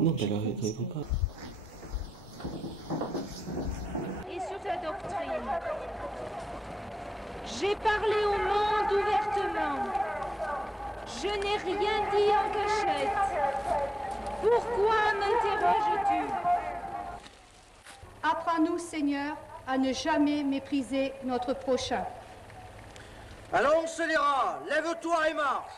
Non, elle arrêtera pas. Et sur ta doctrine, j'ai parlé au monde ouvertement. Je n'ai rien dit en cachette. Pourquoi m'interroges-tu? Apprends-nous, Seigneur, à ne jamais mépriser notre prochain. Allons, scélérat, lève-toi et marche.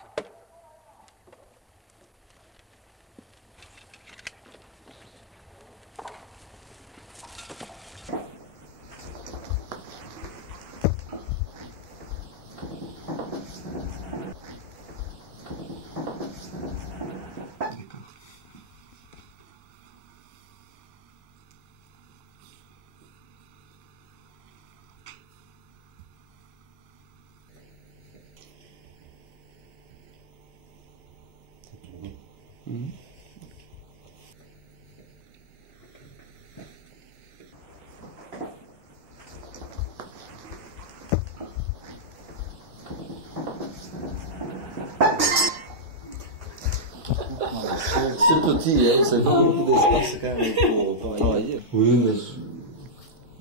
C'est petit, hein, c'est pas beaucoup d'espace quand même pour travailler. Oui, mais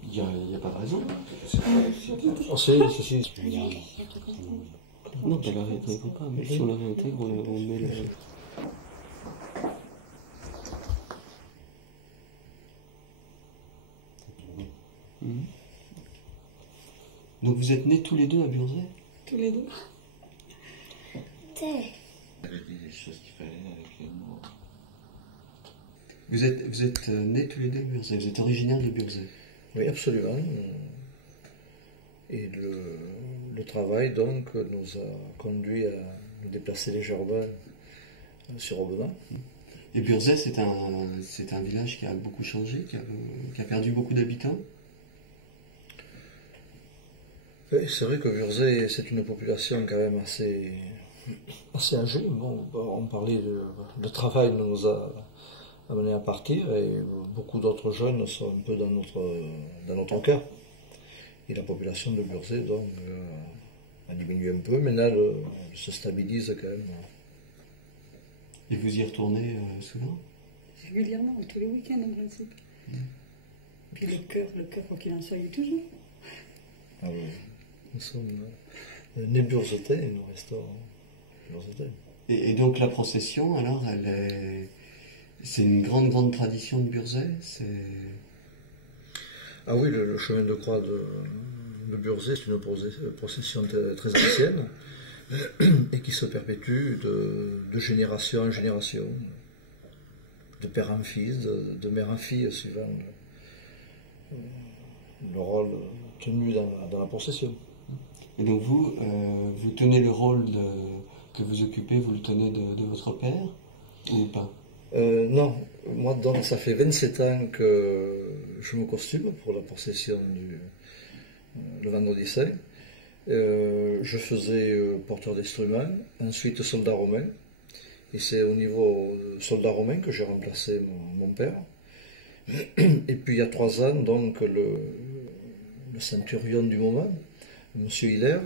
il n'y a pas de raison. Oh, si. Non, elle la réintègre pas, mais si on la réintègre, on met le... Donc vous êtes nés tous les deux à Burzet? Tous les deux. Il avait dit des choses qu'il fallait avec les mots. Vous êtes nés tous les deux à Burzet, vous êtes originaire de Burzet? Oui, absolument. Et le travail, donc, nous a conduit à nous déplacer légèrement sur Aubenas. Et Burzet, c'est un village qui a beaucoup changé, qui a perdu beaucoup d'habitants? Oui, c'est vrai que Burzet, c'est une population quand même assez âgée. Bon, on parlait de travail nous a amené à partir et beaucoup d'autres jeunes sont un peu dans notre cas. Et la population de Burzet, donc, a diminué un peu, mais là, elle se stabilise quand même. Et vous y retournez souvent? Régulièrement, tous les week-ends en principe. Puis le cœur, quoi qu'il en soit, il est toujours. Ah oui. Nous sommes nés burzetais et nous restons burzetais. Et donc la procession, alors, c'est une grande tradition de Burzet? Ah oui, le chemin de croix de Burzet, c'est une procession très ancienne et qui se perpétue de génération en génération, de père en fils, de mère en fille, suivant le rôle tenu dans la procession. Et donc vous tenez le rôle que vous occupez, vous le tenez de votre père ou pas? Non, moi donc ça fait 27 ans que je me costume pour la procession le vendredi saint. Je faisais porteur d'instruments, ensuite soldat romain, et c'est au niveau soldat romain que j'ai remplacé mon père. Et puis il y a 3 ans, donc le centurion du moment, M. Hiller,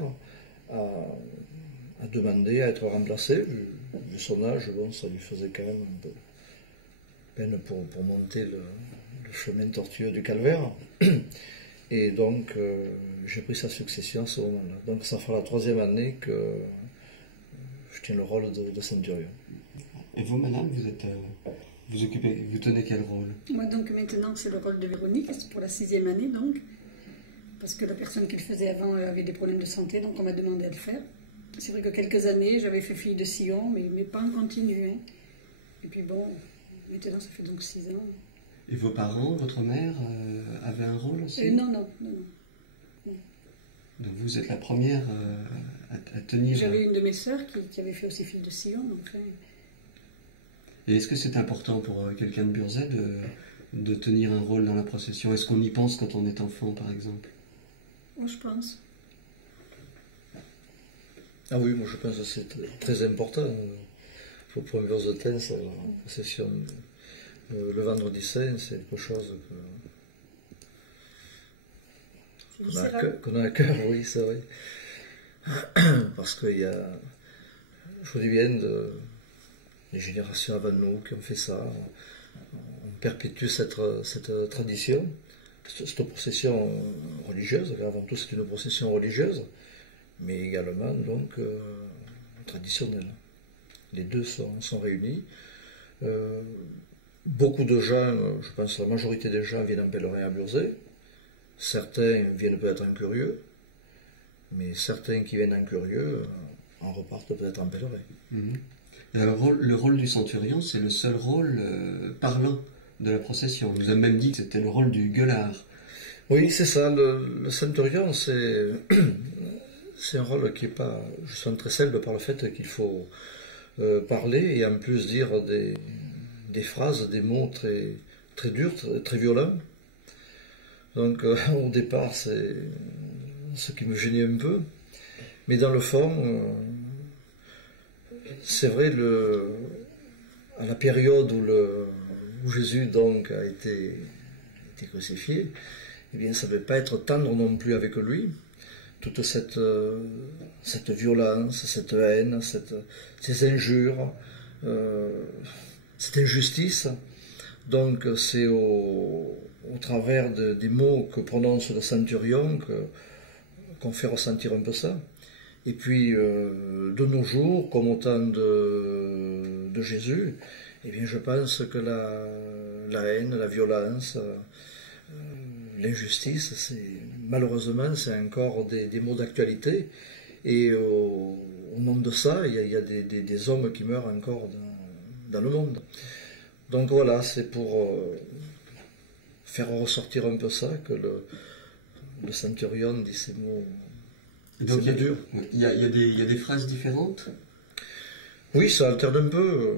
a demandé à être remplacé. Vu son âge, bon, ça lui faisait quand même un peu peine pour monter le chemin tortueux du calvaire. Et donc, j'ai pris sa succession à ce moment-là. Donc, ça fera la 3e année que je tiens le rôle de centurion. Et vous, madame, vous tenez quel rôle? Moi, donc, maintenant, c'est le rôle de Véronique, c'est pour la 6e année, donc. Parce que la personne qui le faisait avant avait des problèmes de santé, donc on m'a demandé à le faire. C'est vrai que quelques années, j'avais fait fille de Sion, mais pas en continu. Hein. Et puis bon, maintenant, ça fait donc 6 ans. Et vos parents, votre mère, avaient un rôle aussi? Non. Donc vous êtes la première à tenir... J'avais une de mes sœurs qui avait fait aussi fille de Sion, donc... Et est-ce que c'est important pour quelqu'un de Burzet de tenir un rôle dans la procession? Est-ce qu'on y pense quand on est enfant, par exemple? Oh, je pense. Ah oui, moi je pense que c'est très important. Pour un burzetain, c'est la procession. Le vendredi saint, c'est quelque chose qu'on a à cœur, oui, c'est vrai. Parce qu'il y a, je vous dis bien, des générations avant nous qui ont fait ça. on perpétue cette tradition, cette procession religieuse, car avant tout c'est une procession religieuse, mais également donc traditionnelle. Les deux sont réunis. Beaucoup de gens, je pense que la majorité des gens viennent en pèlerin à Burzet. Certains viennent peut-être en curieux, mais certains qui viennent en curieux en repartent peut-être en pèlerin. Le rôle du centurion, c'est le seul rôle parlant de la procession. On nous a même dit que c'était le rôle du gueulard. Oui, c'est ça. Le centurion, c'est un rôle qui n'est pas justement très simple par le fait qu'il faut parler et en plus dire des phrases, des mots très, très durs, très violents. Donc au départ, c'est ce qui me gênait un peu. Mais dans le fond, c'est vrai, à la période où Jésus donc a été crucifié, eh bien, ça ne devait pas être tendre non plus avec lui. Toute cette violence, cette haine, ces injures, cette injustice. Donc c'est au travers des mots que prononce le centurion qu'on fait ressentir un peu ça. Et puis de nos jours, comme au temps de Jésus, eh bien, je pense que la haine, la violence, l'injustice, malheureusement, c'est encore des mots d'actualité. Et au nom de ça, il y a des hommes qui meurent encore dans le monde. Donc voilà, c'est pour faire ressortir un peu ça que le centurion dit ces mots. Donc il y a des phrases différentes. Oui, ça alterne un peu.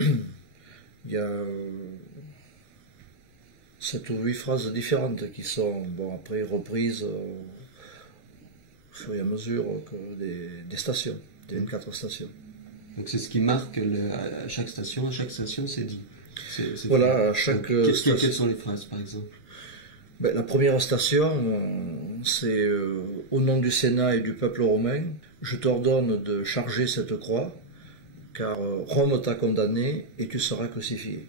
Il y a 7 ou 8 phrases différentes qui sont après reprises au fur et à mesure des stations, des 24 stations. Donc c'est ce qui marque à chaque station c'est dit. Voilà, à chaque station. Quelles sont les phrases par exemple? La première station, c'est au nom du Sénat et du peuple romain, je t'ordonne de charger cette croix, car Rome t'a condamné et tu seras crucifié.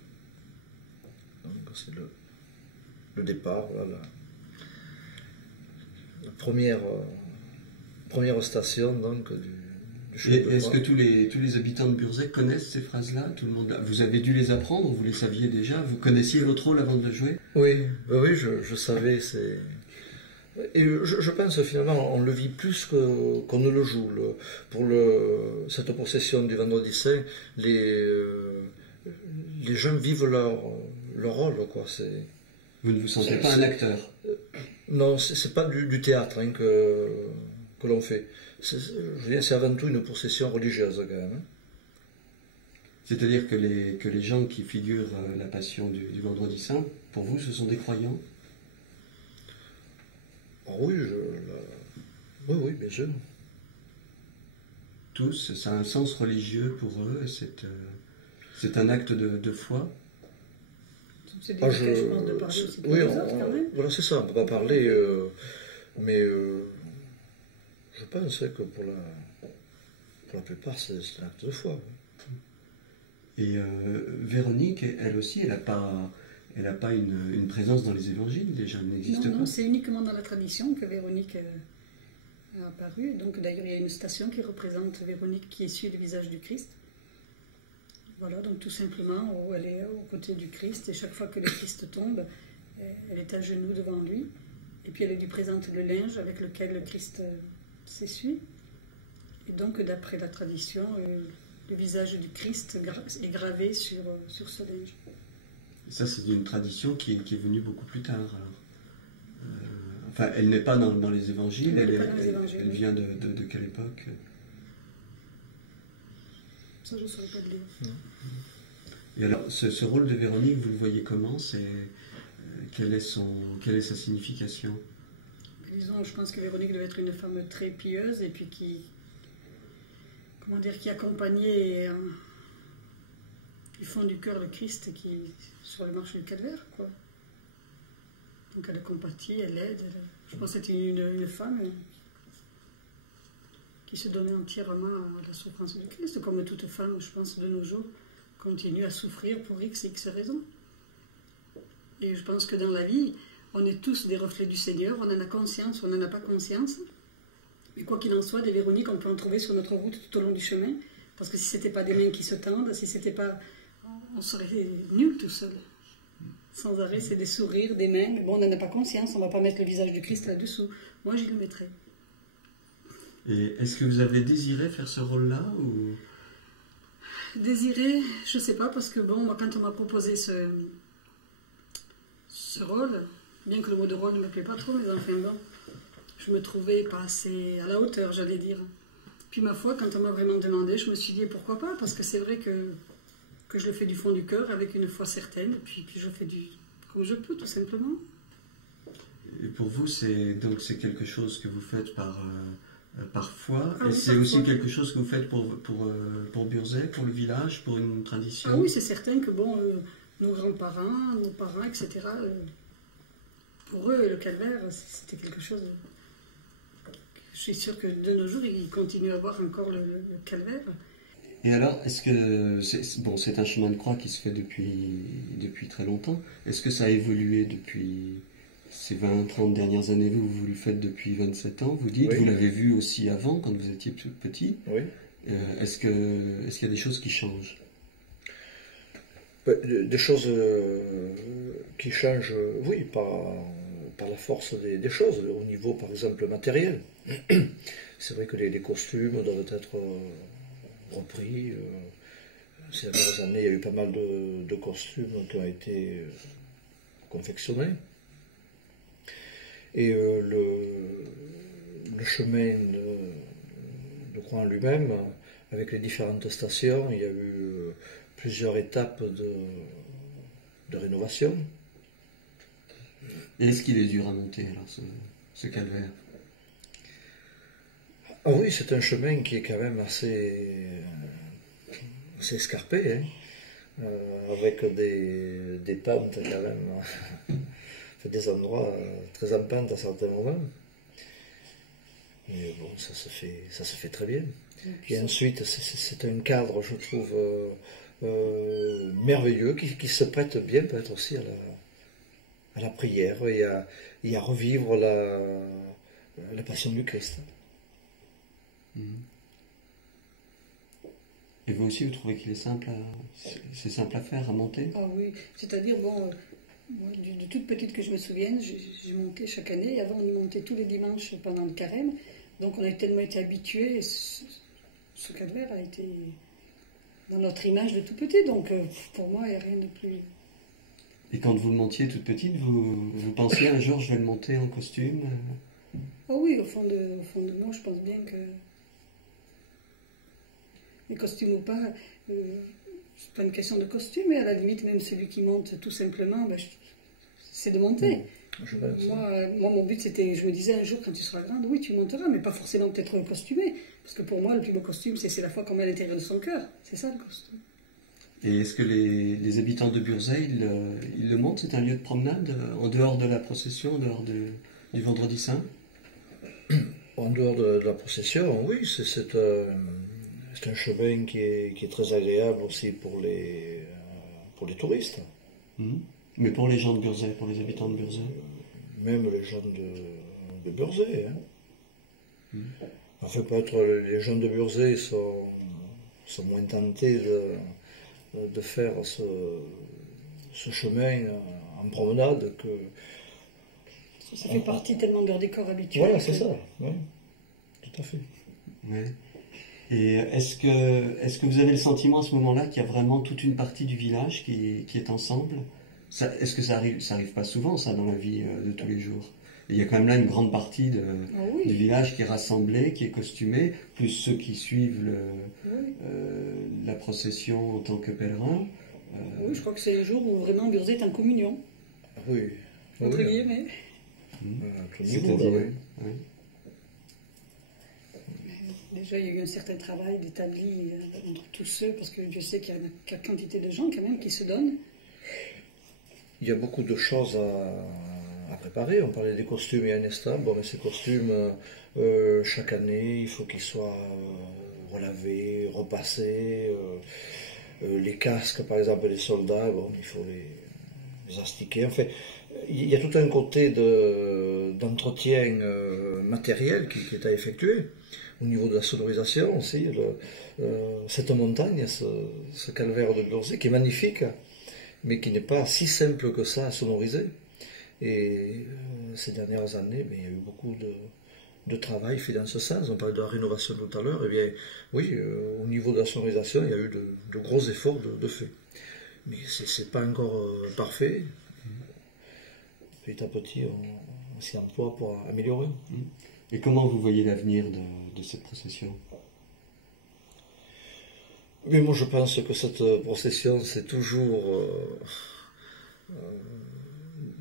Donc c'est le départ, voilà, la première station donc du chemin de croix. Est-ce que tous les habitants de Burzet connaissent ces phrases-là? Tout le monde, vous avez dû les apprendre, vous les saviez déjà? Vous connaissiez votre rôle avant de le jouer? Oui, je savais. Et je pense finalement on le vit plus qu'on ne le joue. Cette procession du Vendredi Saint, les gens vivent leur rôle, quoi. Vous ne vous sentez pas un acteur? Non, c'est pas du théâtre que l'on fait. C'est avant tout une procession religieuse quand même. C'est-à-dire que les gens qui figurent la Passion du Vendredi Saint, pour vous, ce sont des croyants? Oui, oui, bien sûr. Tous, ça a un sens religieux pour eux, c'est un acte de foi? C'est des je pense de parler aussi pour les autres, quand même. Voilà, c'est ça, on ne peut pas parler, mais je pense que pour la plupart, c'est un acte de foi. Et Véronique, elle aussi, elle n'a pas une présence dans les évangiles, déjà, elle n'existe pas. Non, c'est uniquement dans la tradition que Véronique a apparu. Donc d'ailleurs, il y a une station qui représente Véronique qui essuie le visage du Christ. Voilà, donc tout simplement, elle est aux côtés du Christ, et chaque fois que le Christ tombe, elle est à genoux devant lui. Et puis elle lui présente le linge avec lequel le Christ s'essuie. Et donc, d'après la tradition, le visage du Christ est gravé sur ce linge. Et ça, c'est une tradition qui est venue beaucoup plus tard, alors. Enfin, elle n'est pas dans les évangiles, elle vient de quelle époque? Ça, je ne saurais pas le dire. Et alors, ce rôle de Véronique, vous le voyez comment? Quelle est sa signification? Disons, je pense que Véronique devait être une femme très pieuse et puis qui accompagnait du fond du cœur le Christ sur le marché du calvaire, quoi. Donc elle a compati, elle aide. Je pense que c'était une femme qui se donnait entièrement à la souffrance du Christ, comme toute femme, je pense, de nos jours, continuent à souffrir pour X raisons. Et je pense que dans la vie, on est tous des reflets du Seigneur, on en a conscience ou on n'en a pas conscience. Mais quoi qu'il en soit, des Véroniques, on peut en trouver sur notre route tout au long du chemin. Parce que si ce n'était pas des mains qui se tendent, si c'était pas... on serait nuls tout seul. Sans arrêt, c'est des sourires, des mains. Mais bon, on n'en a pas conscience, on ne va pas mettre le visage du Christ là-dessous. Moi, j'y le mettrais. Et est-ce que vous avez désiré faire ce rôle-là ou... Désirer, je ne sais pas, parce que bon, moi, quand on m'a proposé ce rôle, bien que le mot de rôle ne me plaît pas trop, mais enfin bon, je me trouvais pas assez à la hauteur, j'allais dire. Puis ma foi, quand on m'a vraiment demandé, je me suis dit pourquoi pas, parce que c'est vrai que je le fais du fond du cœur, avec une foi certaine, puis je fais comme je peux, tout simplement. Et pour vous, c'est quelque chose que vous faites par foi, ah, et oui, c'est aussi quelque chose que vous faites pour Burzet, pour le village, pour une tradition. Ah oui, c'est certain que bon, nos grands-parents, nos parents, etc., pour eux, le calvaire, c'était quelque chose... Je suis sûre que de nos jours, ils continuent à voir encore le calvaire. Et alors, est-ce que... c'est un chemin de croix qui se fait depuis très longtemps. Est-ce que ça a évolué depuis ces 20-30 dernières années? Vous le faites depuis 27 ans, vous dites. Oui. Vous l'avez vu aussi avant, quand vous étiez petit. Oui. Est-ce qu'il y a des choses qui changent? Des choses qui changent, oui, par la force des choses, au niveau par exemple matériel. C'est vrai que les costumes doivent être repris. Ces dernières années, il y a eu pas mal de costumes qui ont été confectionnés. Et le chemin de croix en lui-même, avec les différentes stations, il y a eu plusieurs étapes de rénovation. Et est-ce qu'il est dur à monter, alors, ce calvaire? Ah oui, c'est un chemin qui est quand même assez escarpé, hein, avec des pentes quand même, des endroits très en pente à certains moments. Mais bon, ça se fait très bien. Et ensuite, c'est un cadre, je trouve, merveilleux, qui se prête bien peut-être aussi à la prière et à revivre la passion du Christ. Et vous aussi, vous trouvez qu'il est simple à faire, à monter? Ah oui, c'est-à-dire, bon, moi, de toute petite que je me souvienne, j'ai monté chaque année. Et avant, on y montait tous les dimanches pendant le carême. Donc on a tellement été habitués, et ce calvaire a été dans notre image de tout petit. Donc pour moi, il n'y a rien de plus... Et quand vous le montiez toute petite, vous pensiez un jour, je vais le monter en costume? Ah oui, au fond de moi, je pense bien que... Les costumes ou pas, c'est pas une question de costume, mais à la limite, même celui qui monte tout simplement, c'est de monter. Moi, mon but, c'était, je me disais un jour, quand tu seras grande, oui, tu monteras, mais pas forcément peut-être costumé. Parce que pour moi, le plus beau costume, c'est la foi qu'on met à l'intérieur de son cœur. C'est ça, le costume. Et est-ce que les habitants de Burzet, ils le montent? C'est un lieu de promenade, en dehors de la procession, en dehors du Vendredi Saint? En dehors de la procession, oui, c'est un chemin qui est très agréable aussi pour les touristes. Mais pour les gens de Burzet, pour les habitants de Burzet? Même les gens de Burzet. Hein. Enfin, peut-être les gens de Burzet sont moins tentés de faire ce chemin en promenade que... Ça fait partie tellement de leur décor habituel. Voilà, c'est ça, oui, tout à fait. Ouais. Et est-ce que vous avez le sentiment à ce moment-là qu'il y a vraiment toute une partie du village qui est ensemble? Est-ce que ça arrive pas souvent, ça, dans la vie de tous les jours? Et il y a quand même là une grande partie du village qui est rassemblée, qui est costumée, plus ceux qui suivent la procession en tant que pèlerins. Oui, je crois que c'est le jour où vraiment Burzet est en communion. Oui. Entre guillemets. C'est-à-dire, oui. Déjà, il y a eu un certain travail d'établi entre tous ceux, parce que je sais qu'il y a une quantité de gens quand même qui se donnent. Il y a beaucoup de choses à préparer. On parlait des costumes et un estable. Bon, mais ces costumes, chaque année, il faut qu'ils soient relavés, repassés. les casques, par exemple, des soldats, bon, il faut les astiquer. Enfin, il y a tout un côté d'entretien matériel qui est à effectuer. Au niveau de la sonorisation aussi, cette montagne, ce calvaire de Burzet, qui est magnifique, mais qui n'est pas si simple que ça à sonoriser. Et ces dernières années, il y a eu beaucoup de travail fait dans ce sens. On parlait de la rénovation tout à l'heure. Eh bien, oui, au niveau de la sonorisation, il y a eu de gros efforts de fait. Mais c'est pas encore parfait. Petit à petit, on s'y emploie pour améliorer. Et comment vous voyez l'avenir de cette procession? Mais moi, je pense que cette procession, c'est toujours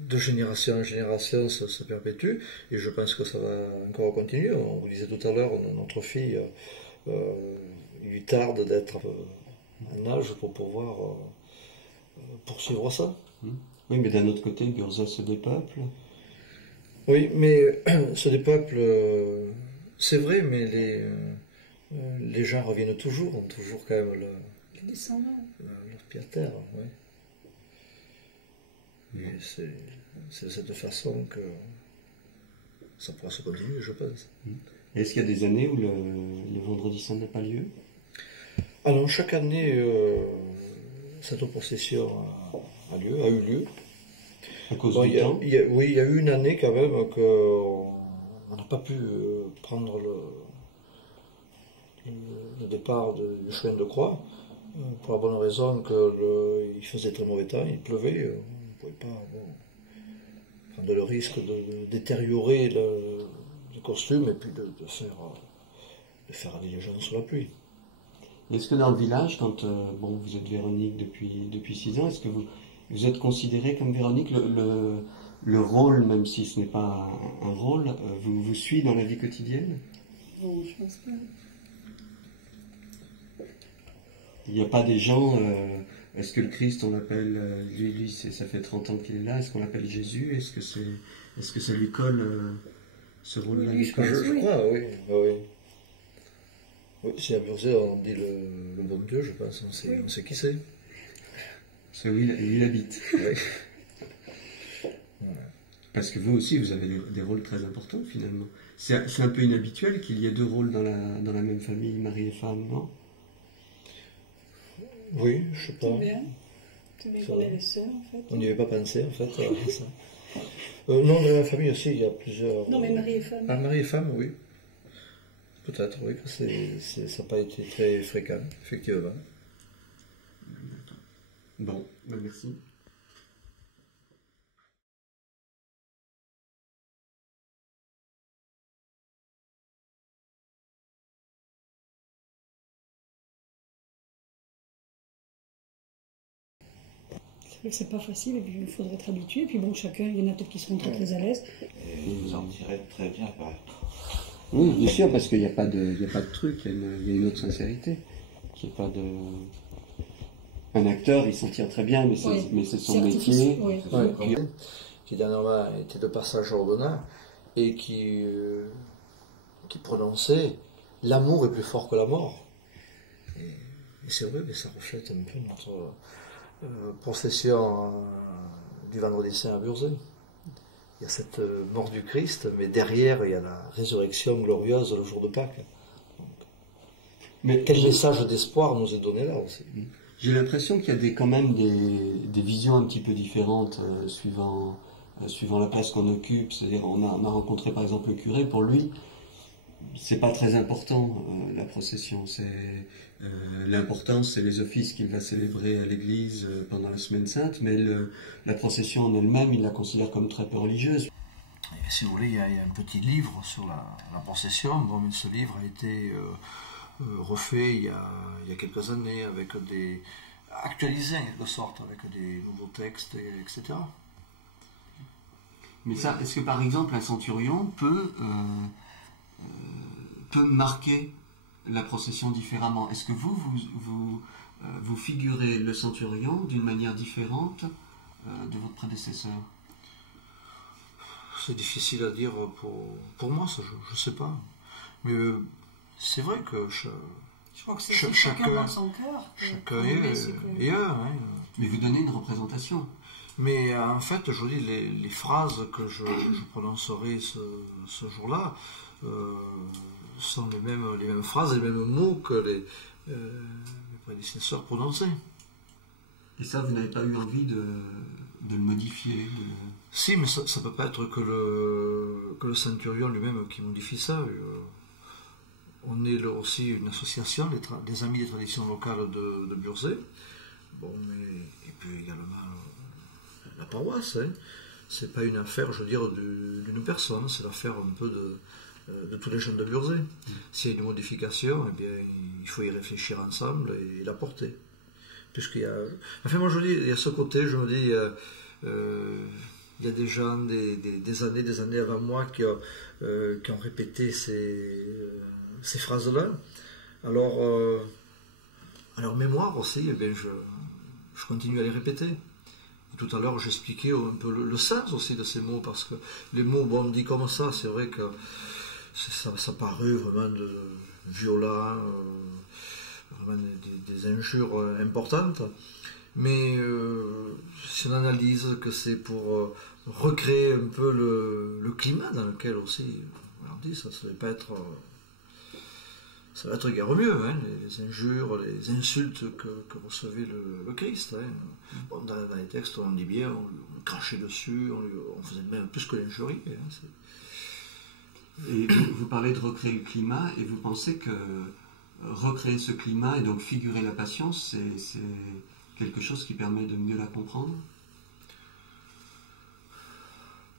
de génération en génération, ça se perpétue, et je pense que ça va encore continuer. On vous disait tout à l'heure, notre fille, il lui tarde d'être en âge pour pouvoir poursuivre ça. Oui, mais d'un autre côté, Burzet se dépeuple. Oui, mais se dépeuple, c'est vrai, mais les gens reviennent toujours, ont toujours quand même Les descendants. leur pied à terre. Oui. Mais c'est de cette façon que ça pourra se continuer, je pense. Est-ce qu'il y a des années où le vendredi saint n'a pas lieu? Alors, chaque année, cette procession a eu lieu. À cause Bon, du temps? oui, il y a eu une année quand même qu'on n'a pas pu prendre le départ du chemin de croix, pour la bonne raison qu'il faisait très mauvais temps, il pleuvait, on ne pouvait pas prendre le risque de détériorer le costume et puis de faire la diligence sous la pluie. Est-ce que dans le village, quand vous êtes Véronique depuis 6 ans, est-ce que vous êtes considérée comme Véronique, le rôle, même si ce n'est pas un rôle, vous suit dans la vie quotidienne? Non, je pense pas. Il n'y a pas des gens... est-ce que le Christ, on l'appelle... lui ça fait 30 ans qu'il est là. Est-ce qu'on l'appelle Jésus? Est-ce que ça lui colle ce rôle-là? Oui, Je crois, oui. Oui. Oui, si à Burzet on dit le bon Dieu, je pense, on sait qui c'est. Parce que lui, il habite. Oui. Parce que vous aussi, vous avez des rôles très importants, finalement. C'est un peu inhabituel qu'il y ait 2 rôles dans la même famille, mari et femme, non? Oui, je sais pas. C'est bien. C'est bien qu'on ait les sœurs, en fait. On n'y avait pas pensé, en fait. Ça. Non, dans la famille aussi, il y a plusieurs... Non, mais mari et femme. Ah, mari et femme, oui. Peut-être, oui, que ça n'a pas été très fréquent, effectivement. Bon, merci. C'est pas facile, et puis il faudrait être habitué. Et puis bon, chacun, il y en a peut-être qui seront très à l'aise. Et vous en tirez très bien, par Oui, bien sûr, parce qu'il n'y a pas de truc, il y a une autre sincérité. Qu'il n'y ait pas de... Un acteur, il s'en tire très bien, mais c'est son métier. Oui. Qui dernièrement était de passage à Ordonnans et qui prononçait « L'amour est plus fort que la mort ». Et c'est vrai, mais ça reflète un peu notre procession du Vendredi Saint à Burzet. Il y a cette mort du Christ, mais derrière, il y a la résurrection glorieuse le jour de Pâques. Donc, mais quel message d'espoir nous est donné là aussi. J'ai l'impression qu'il y a quand même des visions un petit peu différentes suivant la place qu'on occupe. C'est-à-dire, on a rencontré par exemple le curé. Pour lui, c'est pas très important la procession. L'important, c'est les offices qu'il va célébrer à l'église pendant la Semaine Sainte, mais la procession en elle-même, il la considère comme très peu religieuse. Et si vous voulez, il y a un petit livre sur la procession. Bon, mais ce livre a été refait il y a quelques années, actualisé en quelque sorte, avec des nouveaux textes, etc. Mais ça, est-ce que par exemple un centurion peut marquer la procession différemment? Est-ce que vous figurez le centurion d'une manière différente de votre prédécesseur? C'est difficile à dire pour moi, ça, je ne sais pas. Mais c'est vrai que Je crois que c'est chacun dans son cœur. Chacun est un. Mais vous donnez une représentation. Mais en fait, je dis, les phrases que je prononcerai ce jour-là sont les mêmes phrases, les mêmes mots que les prédécesseurs prononçaient. Et ça, vous n'avez pas eu envie de le modifier Si, mais ça ne peut pas être que le centurion lui-même qui modifie ça. On est aussi une association, des amis des traditions locales de Burzet. Bon, et puis également la paroisse. Hein. C'est pas une affaire, je veux dire, d'une personne, c'est l'affaire un peu de tous les jeunes de Burzet. S'il y a une modification, eh bien, il faut y réfléchir ensemble et la porter. Puisqu'il y a... Enfin, moi, je dis, il y a ce côté, je me dis, il y a des gens, des années avant moi qui ont répété ces phrases-là. Alors, à leur mémoire aussi, eh bien, je continue à les répéter. Et tout à l'heure, j'expliquais un peu le sens aussi de ces mots, parce que les mots, bon, dit comme ça, c'est vrai que ça paraît vraiment violent, vraiment des injures importantes, mais si on analyse que c'est pour recréer un peu le climat dans lequel aussi, on dit, ça va être guère mieux, hein, les injures, les insultes que recevait le Christ. Hein. Bon, dans les textes, on dit bien, on crachait dessus, on faisait même plus que l'injurie. Hein, et vous parlez de recréer le climat, et vous pensez que recréer ce climat et donc figurer la passion, c'est quelque chose qui permet de mieux la comprendre?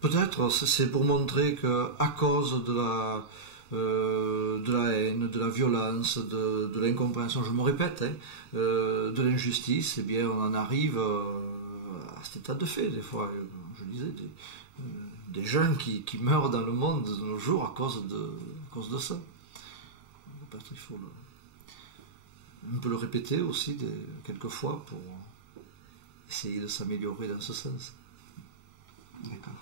Peut-être, c'est pour montrer qu'à cause de la haine, de la violence, de l'incompréhension, je me répète, hein, de l'injustice, eh bien, on en arrive à cet état de fait. Des fois, je disais, des gens qui meurent dans le monde de nos jours à cause de ça. Peut-être il faut un peu le répéter aussi quelquefois pour essayer de s'améliorer dans ce sens. D'accord.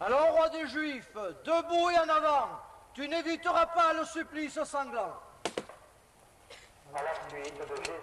Alors, roi des Juifs, debout et en avant, tu n'éviteras pas le supplice sanglant. À la suite de Jésus.